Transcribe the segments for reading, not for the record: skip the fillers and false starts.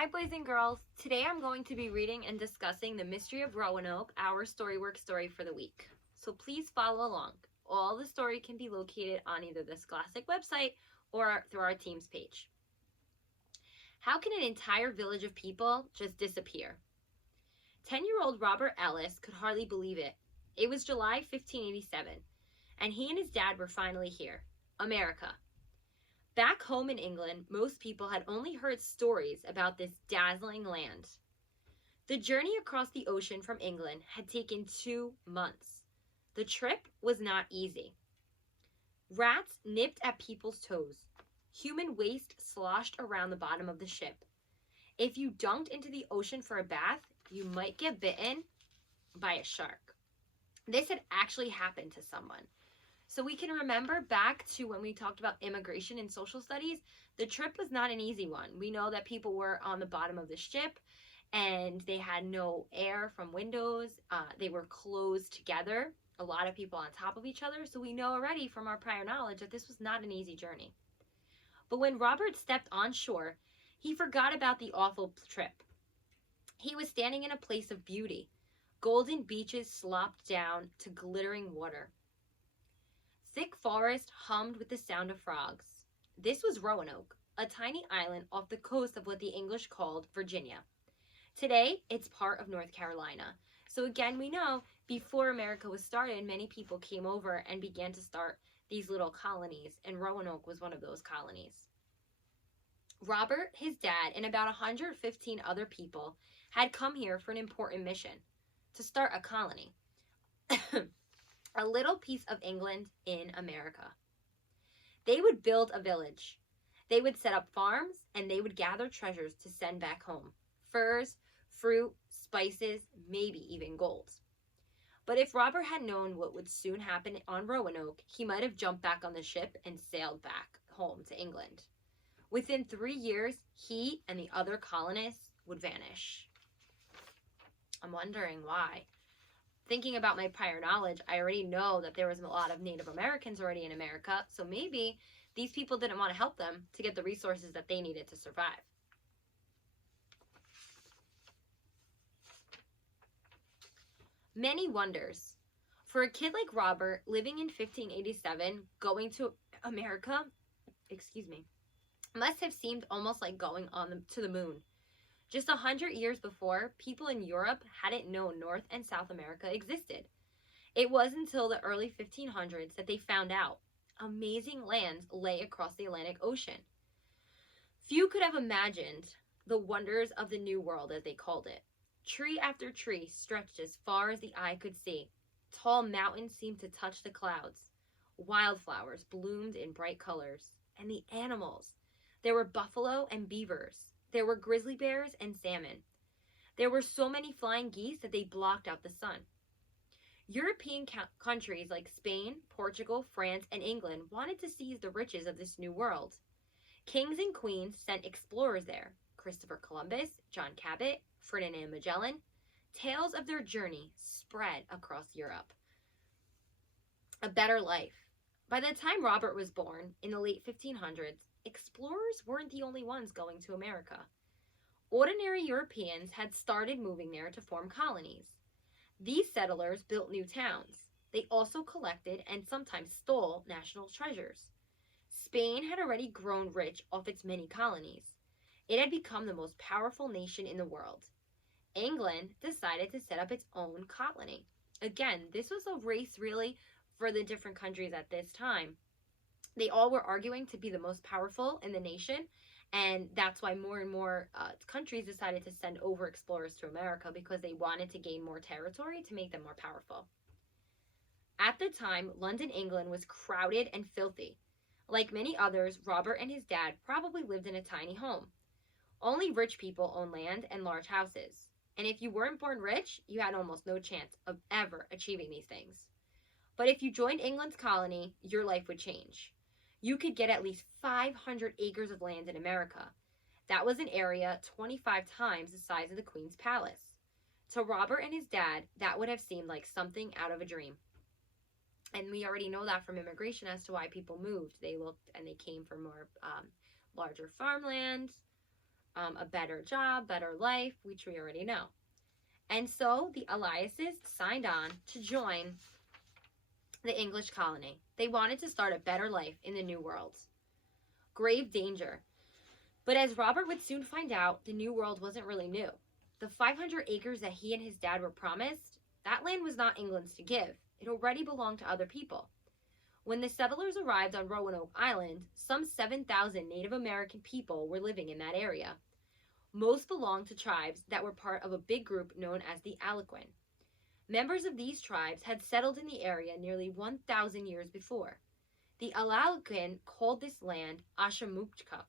Hi boys and girls, today I'm going to be reading and discussing the Mystery of Roanoke, our storywork story for the week. So please follow along. All the story can be located on either the Scholastic website or through our team's page. How can an entire village of people just disappear? 10-year-old Robert Ellis could hardly believe it. It was July 1587, and he and his dad were finally here, America. Back home in England, most people had only heard stories about this dazzling land. The journey across the ocean from England had taken 2 months. The trip was not easy. Rats nipped at people's toes. Human waste sloshed around the bottom of the ship. If you dunked into the ocean for a bath, you might get bitten by a shark. This had actually happened to someone. So we can remember back to when we talked about immigration and social studies, the trip was not an easy one. We know that people were on the bottom of the ship and they had no air from windows. They were closed together, a lot of people on top of each other. So we know already from our prior knowledge that this was not an easy journey. But when Robert stepped on shore, he forgot about the awful trip. He was standing in a place of beauty. Golden beaches slopped down to glittering water. Thick forest hummed with the sound of frogs. This was Roanoke, a tiny island off the coast of what the English called Virginia. Today, it's part of North Carolina. So again, we know before America was started, many people came over and began to start these little colonies, and Roanoke was one of those colonies. Robert, his dad, and about 115 other people had come here for an important mission, to start a colony. A little piece of England in America. They would build a village. They would set up farms, and they would gather treasures to send back home. Furs, fruit, spices, maybe even gold. But if Robert had known what would soon happen on Roanoke, he might have jumped back on the ship and sailed back home to England. Within 3 years, he and the other colonists would vanish. I'm wondering why. Thinking about my prior knowledge, I already know that there was a lot of Native Americans already in America, so maybe these people didn't want to help them to get the resources that they needed to survive. Many wonders. For a kid like Robert, living in 1587, going to America, must have seemed almost like going to the moon. Just 100 years before, people in Europe hadn't known North and South America existed. It was until the early 1500s that they found out amazing lands lay across the Atlantic Ocean. Few could have imagined the wonders of the New World, as they called it. Tree after tree stretched as far as the eye could see. Tall mountains seemed to touch the clouds. Wildflowers bloomed in bright colors. And the animals. There were buffalo and beavers. There were grizzly bears and salmon. There were so many flying geese that they blocked out the sun. European countries like Spain, Portugal, France, and England wanted to seize the riches of this new world. Kings and queens sent explorers there. Christopher Columbus, John Cabot, Ferdinand Magellan. Tales of their journey spread across Europe. A better life. By the time Robert was born, in the late 1500s, explorers weren't the only ones going to America. Ordinary Europeans had started moving there to form colonies. These settlers built new towns. They also collected and sometimes stole national treasures. Spain had already grown rich off its many colonies. It had become the most powerful nation in the world. England decided to set up its own colony. Again, this was a race really for the different countries at this time. They all were arguing to be the most powerful in the nation, and that's why more and more countries decided to send over explorers to America, because they wanted to gain more territory to make them more powerful. At the time, London, England was crowded and filthy. Like many others, Robert and his dad probably lived in a tiny home. Only rich people own land and large houses, and if you weren't born rich, you had almost no chance of ever achieving these things. But if you joined England's colony, your life would change. You could get at least 500 acres of land in America. That was an area 25 times the size of the Queen's Palace. To Robert and his dad, that would have seemed like something out of a dream. And we already know that from immigration as to why people moved. They looked and they came for more larger farmland, a better job, better life, which we already know. And so the Eliases signed on to join the English colony. They wanted to start a better life in the New World. Grave danger. But as Robert would soon find out, the New World wasn't really new. The 500 acres that he and his dad were promised, that land was not England's to give. It already belonged to other people. When the settlers arrived on Roanoke Island, some 7,000 Native American people were living in that area. Most belonged to tribes that were part of a big group known as the Algonquin. Members of these tribes had settled in the area nearly 1,000 years before. The Algonquin called this land Ashamukchuk.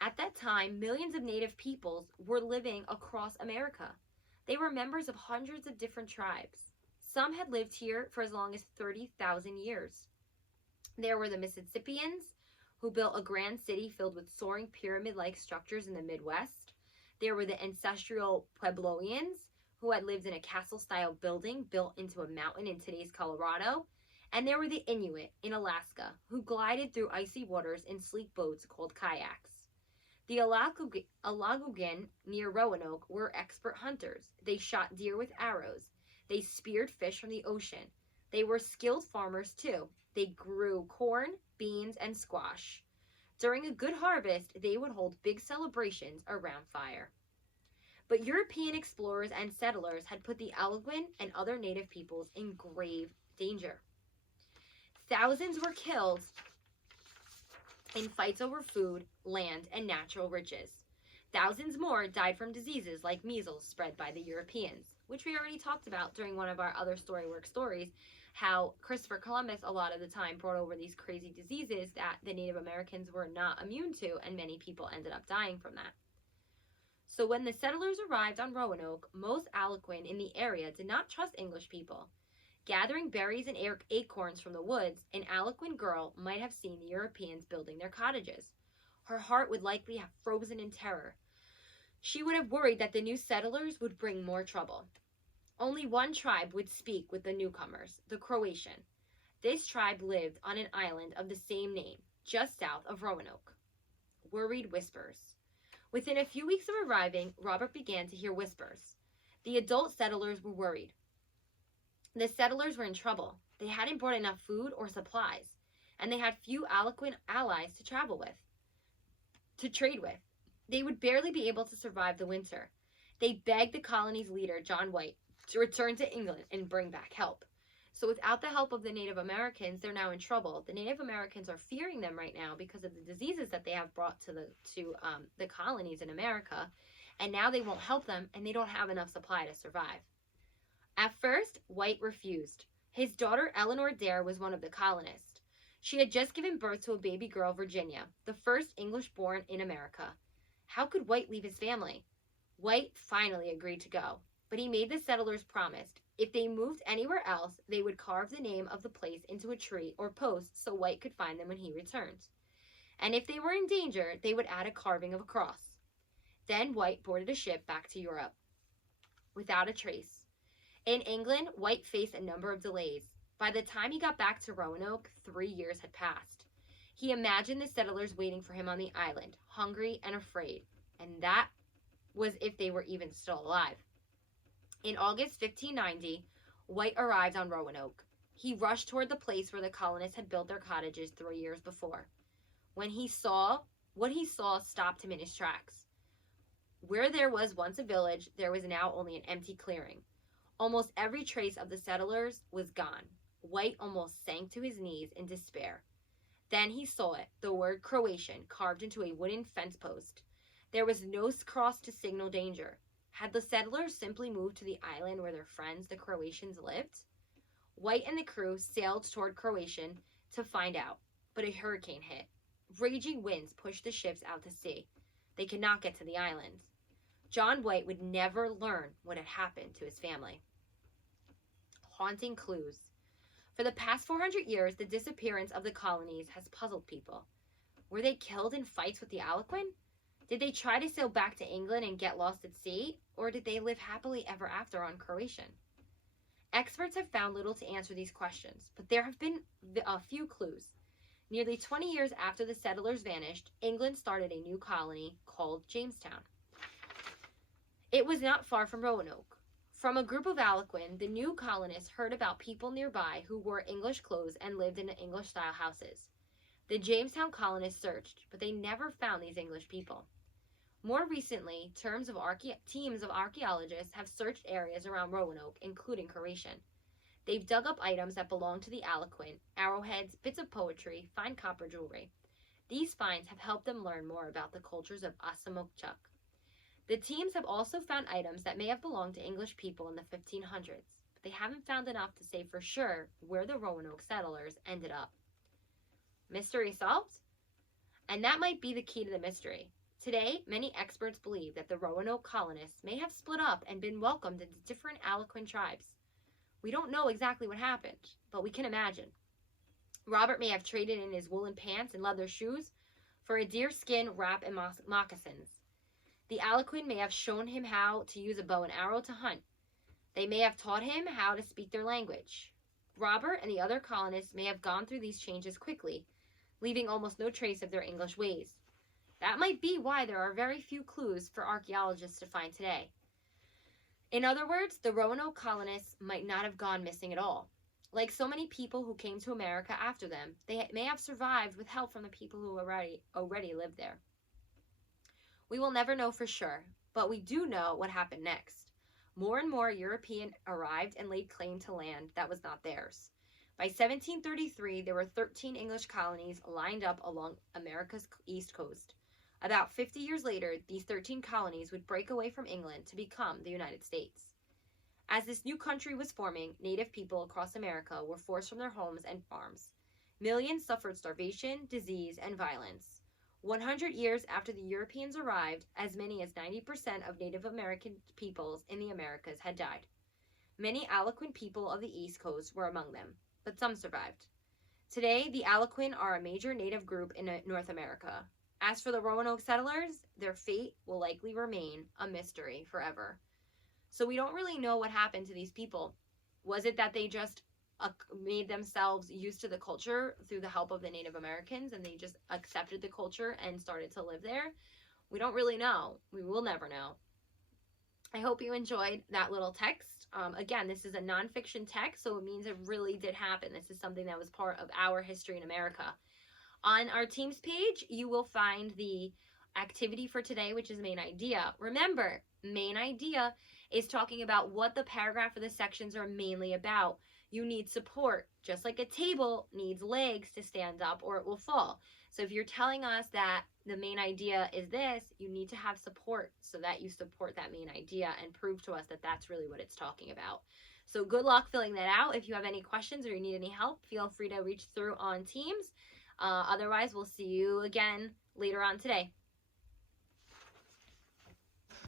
At that time, millions of native peoples were living across America. They were members of hundreds of different tribes. Some had lived here for as long as 30,000 years. There were the Mississippians, who built a grand city filled with soaring pyramid-like structures in the Midwest. There were the ancestral Puebloans, who had lived in a castle-style building built into a mountain in today's Colorado. And there were the Inuit in Alaska, who glided through icy waters in sleek boats called kayaks. The Algonquin near Roanoke were expert hunters. They shot deer with arrows. They speared fish from the ocean. They were skilled farmers too. They grew corn, beans, and squash. During a good harvest, they would hold big celebrations around fire. But European explorers and settlers had put the Algonquin and other native peoples in grave danger. Thousands were killed in fights over food, land, and natural riches. Thousands more died from diseases like measles spread by the Europeans, which we already talked about during one of our other Storyworks stories, how Christopher Columbus a lot of the time brought over these crazy diseases that the Native Americans were not immune to, and many people ended up dying from that. So when the settlers arrived on Roanoke, most Algonquin in the area did not trust English people. Gathering berries and acorns from the woods, an Algonquin girl might have seen the Europeans building their cottages. Her heart would likely have frozen in terror. She would have worried that the new settlers would bring more trouble. Only one tribe would speak with the newcomers, the Croatian. This tribe lived on an island of the same name, just south of Roanoke. Worried whispers. Within a few weeks of arriving, Robert began to hear whispers. The adult settlers were worried. The settlers were in trouble. They hadn't brought enough food or supplies, and they had few Algonquin allies to trade with. They would barely be able to survive the winter. They begged the colony's leader, John White, to return to England and bring back help. So without the help of the Native Americans, they're now in trouble. The Native Americans are fearing them right now because of the diseases that they have brought to the colonies in America, and now they won't help them, and they don't have enough supply to survive. At first, White refused. His daughter, Eleanor Dare, was one of the colonists. She had just given birth to a baby girl, Virginia, the first English-born in America. How could White leave his family? White finally agreed to go, but he made the settlers promise if they moved anywhere else, they would carve the name of the place into a tree or post so White could find them when he returned. And if they were in danger, they would add a carving of a cross. Then White boarded a ship back to Europe without a trace. In England, White faced a number of delays. By the time he got back to Roanoke, 3 years had passed. He imagined the settlers waiting for him on the island, hungry and afraid, and that was if they were even still alive. In August 1590, White arrived on Roanoke. He rushed toward the place where the colonists had built their cottages 3 years before. What he saw stopped him in his tracks. Where there was once a village, there was now only an empty clearing. Almost every trace of the settlers was gone. White almost sank to his knees in despair. Then he saw it, the word Croatian, carved into a wooden fence post. There was no cross to signal danger. Had the settlers simply moved to the island where their friends, the Croatians, lived? White and the crew sailed toward Croatian to find out, but a hurricane hit. Raging winds pushed the ships out to sea. They could not get to the island. John White would never learn what had happened to his family. Haunting clues. For the past 400 years, the disappearance of the colonies has puzzled people. Were they killed in fights with the Algonquin? Did they try to sail back to England and get lost at sea? Or did they live happily ever after on Croatian? Experts have found little to answer these questions, but there have been a few clues. Nearly 20 years after the settlers vanished, England started a new colony called Jamestown. It was not far from Roanoke. From a group of Algonquin, the new colonists heard about people nearby who wore English clothes and lived in English-style houses. The Jamestown colonists searched, but they never found these English people. More recently, teams of archaeologists have searched areas around Roanoke, including Croatian. They've dug up items that belong to the Algonquin, arrowheads, bits of poetry, fine copper jewelry. These finds have helped them learn more about the cultures of Assamochuk. The teams have also found items that may have belonged to English people in the 1500s, but they haven't found enough to say for sure where the Roanoke settlers ended up. Mystery solved? And that might be the key to the mystery. Today, many experts believe that the Roanoke colonists may have split up and been welcomed into different Algonquin tribes. We don't know exactly what happened, but we can imagine. Robert may have traded in his woolen pants and leather shoes for a deerskin wrap and moccasins. The Algonquin may have shown him how to use a bow and arrow to hunt. They may have taught him how to speak their language. Robert and the other colonists may have gone through these changes quickly, leaving almost no trace of their English ways. That might be why there are very few clues for archaeologists to find today. In other words, the Roanoke colonists might not have gone missing at all. Like so many people who came to America after them, they may have survived with help from the people who already lived there. We will never know for sure, but we do know what happened next. More and more Europeans arrived and laid claim to land that was not theirs. By 1733, there were 13 English colonies lined up along America's east coast. About 50 years later, these 13 colonies would break away from England to become the United States. As this new country was forming, native people across America were forced from their homes and farms. Millions suffered starvation, disease, and violence. 100 years after the Europeans arrived, as many as 90% of Native American peoples in the Americas had died. Many Algonquin people of the East Coast were among them, but some survived. Today, the Algonquin are a major native group in North America. As for the Roanoke settlers, their fate will likely remain a mystery forever. So we don't really know what happened to these people. Was it that they just made themselves used to the culture through the help of the Native Americans and they just accepted the culture and started to live there? We don't really know. We will never know. I hope you enjoyed that little text. Again, this is a nonfiction text, so it means it really did happen. This is something that was part of our history in America. On our Teams page, you will find the activity for today, which is main idea. Remember, main idea is talking about what the paragraph or the sections are mainly about. You need support, just like a table needs legs to stand up or it will fall. So if you're telling us that the main idea is this, you need to have support so that you support that main idea and prove to us that that's really what it's talking about. So good luck filling that out. If you have any questions or you need any help, feel free to reach through on Teams. Otherwise, we'll see you again later on today.